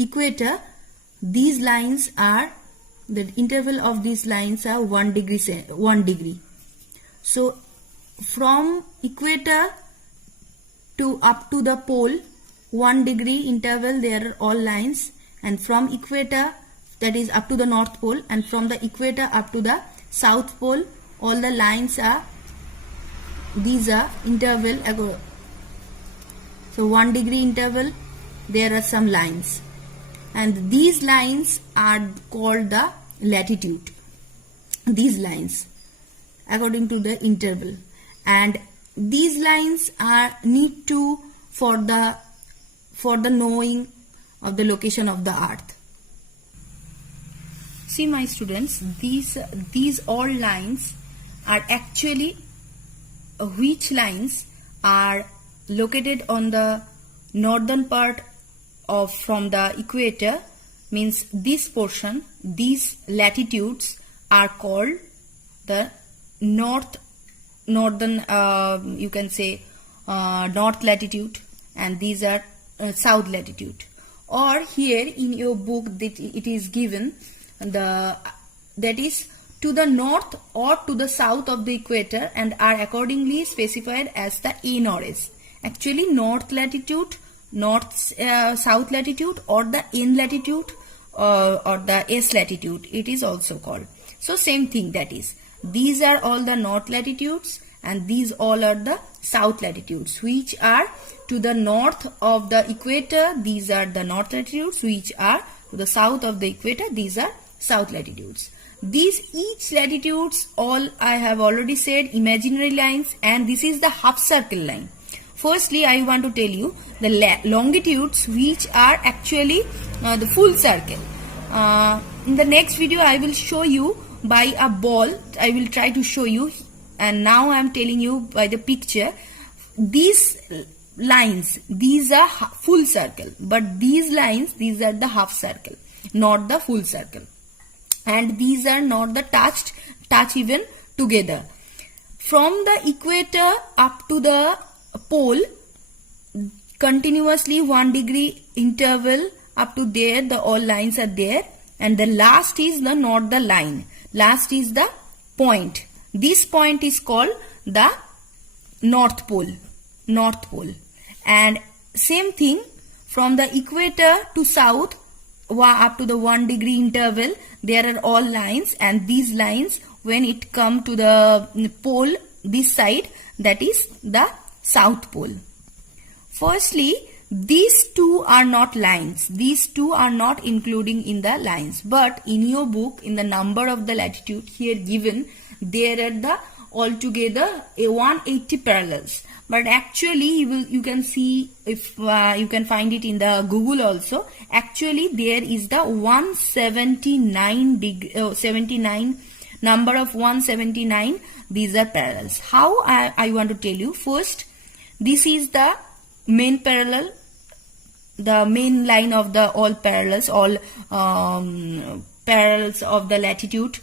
equator, these lines are, the interval of these lines are 1 degree. So from equator to up to the pole, 1 degree interval, there are all lines, and from equator, that is up to the north pole, and from the equator up to the south pole, all the lines are, these are interval. So 1 degree interval, there are some lines, and these lines are called the latitude. These lines according to the interval, and these lines are need to for the knowing of the location of the earth. See my students, these all lines are actually which lines are located on the northern part of from the equator, means this portion, these latitudes are called the northern you can say north latitude, and these are south latitude. Or here in your book that it is given that is to the north or to the south of the equator, and are accordingly specified as the N or S. Actually north latitude, south latitude, or the N latitude or the S latitude it is also called. So same thing, that is these are all the north latitudes and these all are the south latitudes, which are to the north of the equator, these are the north latitudes, which are to the south of the equator, these are south latitudes. These each latitudes, all I have already said, imaginary lines, and this is the half circle line. Firstly, I want to tell you the longitudes, which are actually the full circle. In the next video, I will show you by a ball. I will try to show you, and now I am telling you by the picture. These lines, these are full circle, but these lines, these are the half circle, not the full circle, and these are not the touch even together. From the equator up to the pole, continuously 1 degree interval up to there, the all lines are there, and the last is the not the line, last is the point. This point is called the north pole. And same thing from the equator to south up to the 1 degree interval, there are all lines, and these lines when it come to the pole this side, that is the south pole. Firstly, these two are not lines, these two are not including in the lines, but in your book, in the number of the latitude here given, there are the altogether 180 parallels. But actually you can see, if you can find it in the Google also, actually there is the 79 number of 179, these are parallels. How I want to tell you, first this is the main parallel, the main line of the all parallels, all parallels of the latitude.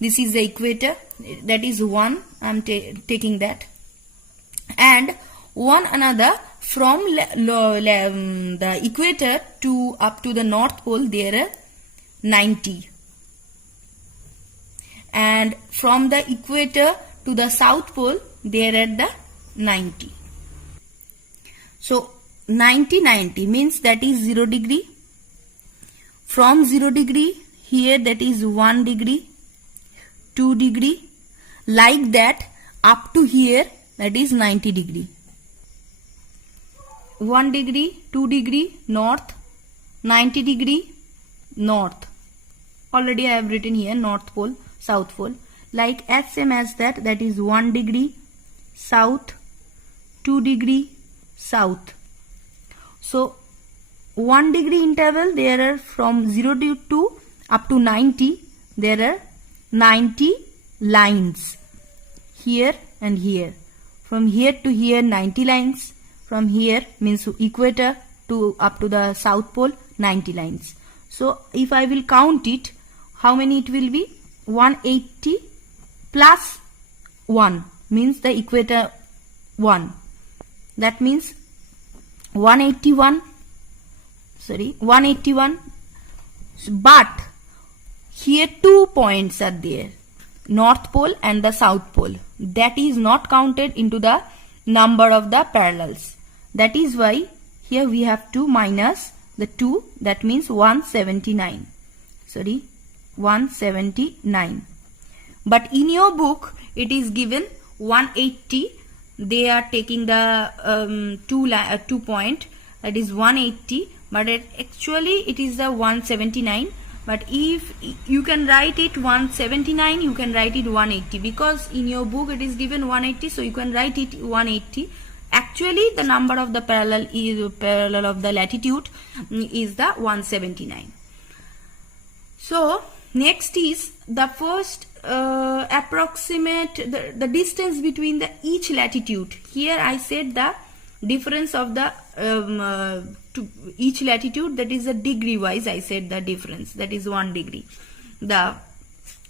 This is the equator, that is 1, I am taking that, and one another from the equator to up to the north pole, there are 90, and from the equator to the south pole, there are the 90. So 90 means that is 0 degree. From 0 degree here, that is 1 degree, 2 degree, like that up to here, that is 90 degree. 1 degree, 2 degree north, 90 degree north. Already I have written here north pole, south pole. Like as same as that, that is 1 degree south, 2 degree south. So 1 degree interval, there are from 0 to 2 up to 90, there are 90 lines here and here. From here to here 90 lines, from here means equator to up to the south pole 90 lines. So if I will count it, how many it will be? 180 plus 1 means the equator 1. That means 181. 181. But here 2 points are there, North Pole and the South Pole. That is not counted into the number of the parallels. That is why here we have to minus the 2, that means 179. 179. But in your book it is given 180. They are taking the 2 point, that is 180, but actually it is the 179. But if you can write it 179, you can write it 180, because in your book it is given 180, so you can write it 180. Actually the number of the parallel of the latitude is the 179. So next is the first approximate the distance between the each latitude. Here I said the difference of the to each latitude, that is a degree wise. I said the difference, that is 1 degree. Now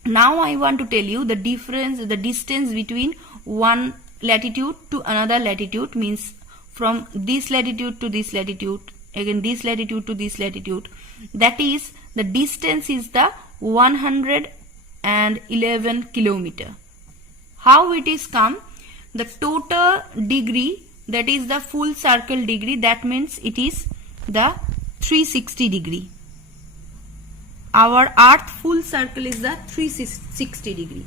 I want to tell you the difference, the distance between one latitude to another latitude, means from this latitude to this latitude, again this latitude to this latitude. That is, the distance is the 111 kilometer. How it is come? The total degree, that is the full circle degree, that means it is the 360 degree. Our earth full circle is the 360 degree,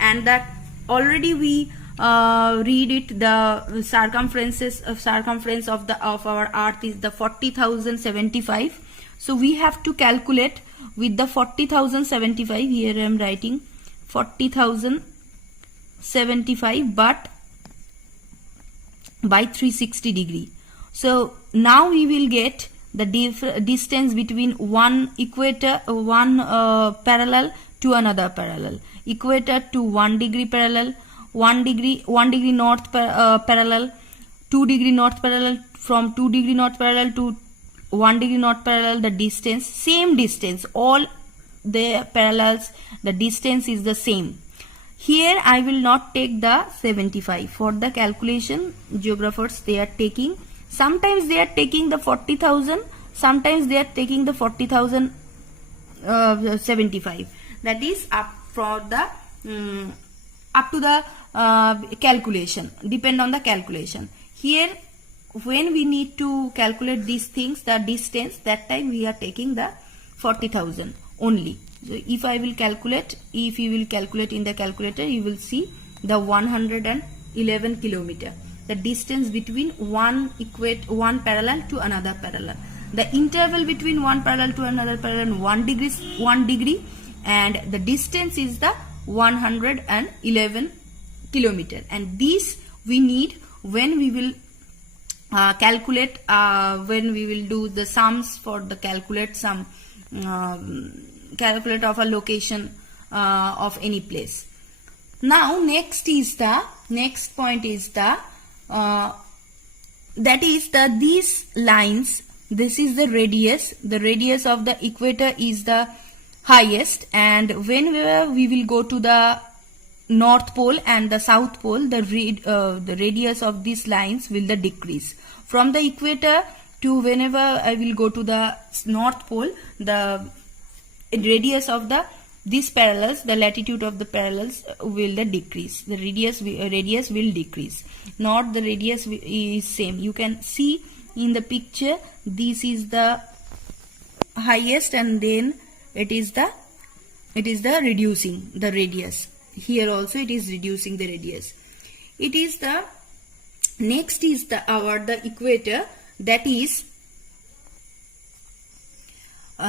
and that already we read it, the circumference of our earth is the 40,075. So we have to calculate with the 40,075. Here I am writing 40,075, but by 360 degree. So now we will get the distance between one equator, one parallel to another parallel. Equator to 1 degree parallel, 1 degree north parallel, 2 degree north parallel, from 2 degree north parallel to 1 degree north parallel. The distance, same distance, all the parallels, the distance is the same. Here I will not take the 75 for the calculation. Geographers, they are taking, sometimes they are taking the 40,000, sometimes they are taking the 40,075. That is up for the up to the calculation, depend on the calculation. Here when we need to calculate these things, the distance, that time we are taking the 40,000 only. So if I will calculate, if you will calculate in the calculator, you will see the 111 kilometer, the distance between one parallel to another parallel. The interval between one parallel to another parallel 1 degree, and the distance is the 111 kilometer. And this we need when we will calculate, when we will do the sums for the calculate sum, calculate of a location of any place. Now next point is the that is the these lines, this is the radius of the equator is the highest, and whenever we will go to the North Pole and the South Pole, the radius of these lines will the decrease. From the equator to whenever I will go to the North Pole, the radius of these parallels, the latitude of the parallels will the decrease. The radius will decrease. Not the radius is same. You can see in the picture, this is the highest, and then it is the reducing the radius. Here also it is reducing the radius. It is the next is the equator, that is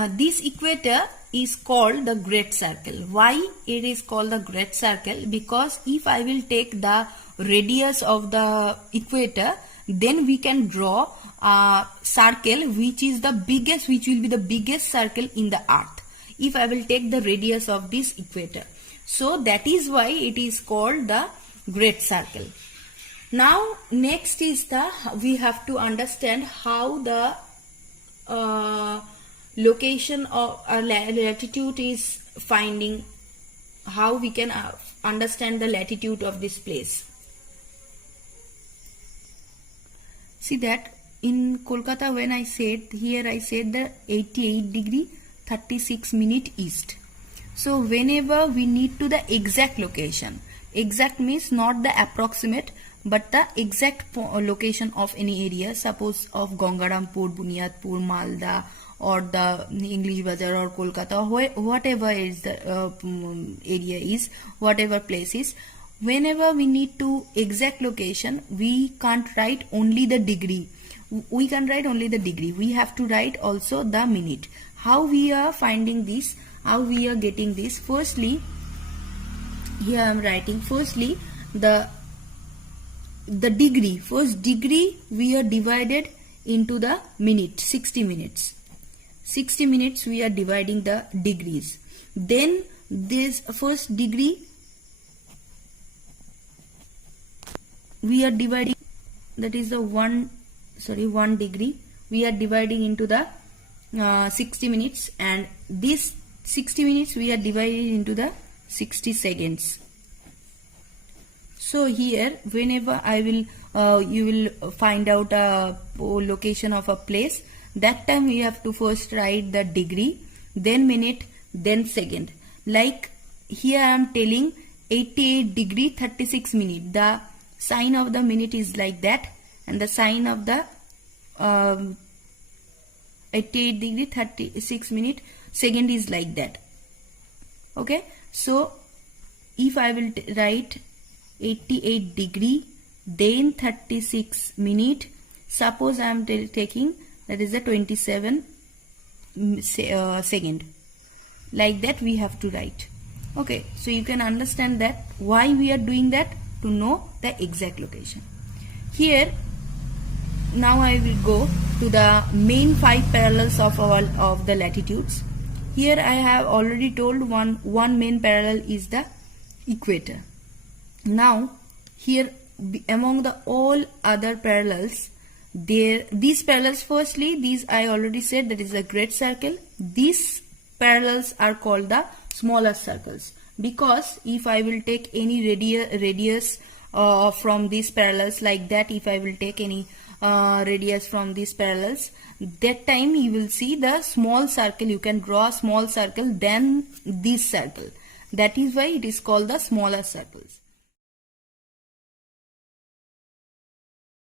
this equator is called the great circle. Why it is called the great circle? Because if I will take the radius of the equator, then we can draw a circle which is the biggest, which will be the biggest circle in the earth, if I will take the radius of this equator. So that is why it is called the great circle. Now next is we have to understand how the location of latitude is finding, how we can understand the latitude of this place. See that in Kolkata, when I said here, I said the 88 degree 36 minute east. So whenever we need to the exact location, exact means not the approximate but the exact location of any area, suppose of Gangarampur, Bunyadpur, Malda, or the English Bazaar or Kolkata, whatever is the area is, whatever place is, whenever we need to exact location, we can't write only the degree. We can write only the degree. We have to write also the minute. How we are finding this? How we are getting this? Firstly, here I am writing. Firstly, the degree. First degree we are divided into the minute. 60 minutes. 60 minutes we are dividing the degrees. Then this first degree we are dividing, that is the 1 degree we are dividing into the 60 minutes, and this 60 minutes we are dividing into the 60 seconds. So here whenever I will you will find out a location of a place, that time we have to first write the degree, then minute, then second. Like here I am telling 88 degree 36 minute. The sign of the minute is like that, and the sign of the 88 degree 36 minute second is like that. Okay, so if I will write 88 degree then 36 minute, suppose I am taking, that is the 27 second, like that we have to write. Okay, so you can understand that why we are doing that, to know the exact location. Here now I will go to the main 5 parallels of the latitudes. Here I have already told one main parallel is the equator. Now here among the all other parallels, these parallels, firstly these I already said, that is a great circle. These parallels are called the smaller circles, because if I will take any radius from these parallels, like that, if I will take any radius from these parallels, that time you will see the small circle. You can draw a small circle than this circle. That is why it is called the smaller circles.